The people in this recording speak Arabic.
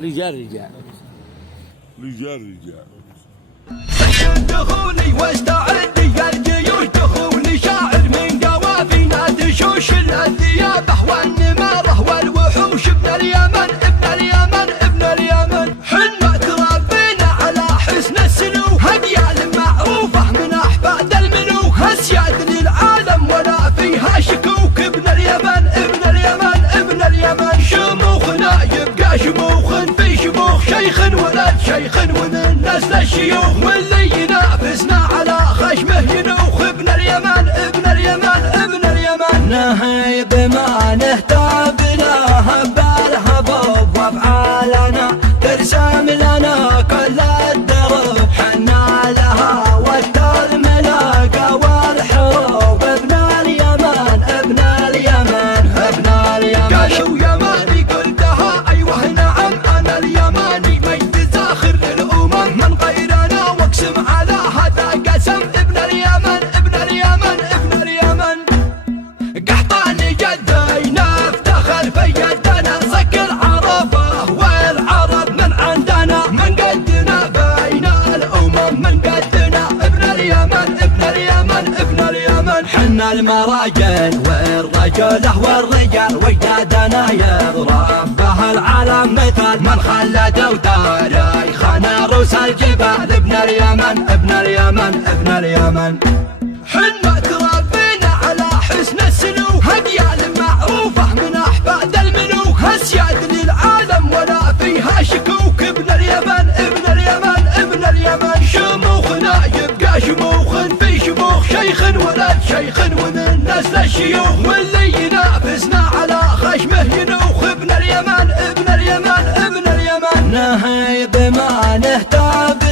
رجال دخولي واستعدي يا الجيوش، دخولي شاعر من قوافينا تشوش الذيابه والنماره والوحوش. ابن اليمن ابن اليمن ابن اليمن، حنا تربينا على حسن السلوك، اجيال معروفه من احفاد الملوك، اسياد للعالم ولا فيها شكوك. ابن اليمن ابن اليمن ابن اليمن، شموخنا يبقى شموخ في شموخ، شيخ ولد شيخ ومن نسل الشيوخ، واللي ينافسنا على خشمه ينوخ. ابن اليمن ابن اليمن ابن اليمن، نهيب ما نهتاب لها بالهبوب وافعالنا ترسم لنا كل الدرب، حنا لها والتلملاقه والحروب. ابن اليمن ابن اليمن ابن اليمن، قالوا يماني قلتها ايوه نعم انا اليماني، مجد زاخر للامم من غيرنا واقسم على هذا قسم. ابن اليمن ابن اليمن ابن اليمن، قحطاني جدي نفتخر في يدنا، صك العربه والعرب من عندنا، من قدنا بين الامم من قدنا. ابن اليمن ابن اليمن ابن اليمن، حنا المراجل والرجله والرجال، وجدادنا يضرب به العالم مثال، من خلدوا تاريخنا روس الجبال. ابن اليمن ابن اليمن ابن اليمن، حنا تربينا على حسن السلوك، اجيال معروفه من احفاد الملوك، اسياد للعالم ولا فيها شكوك. ابن اليمن ابن اليمن ابن اليمن، شموخنا يبقى شموخ في شموخ، شيخ ولد شيخ ومن نسل الشيوخ، واللي ينافسنا على خشمه ينوخ. ابن اليمن ابن اليمن ابن اليمن، نهيب ما نهتاب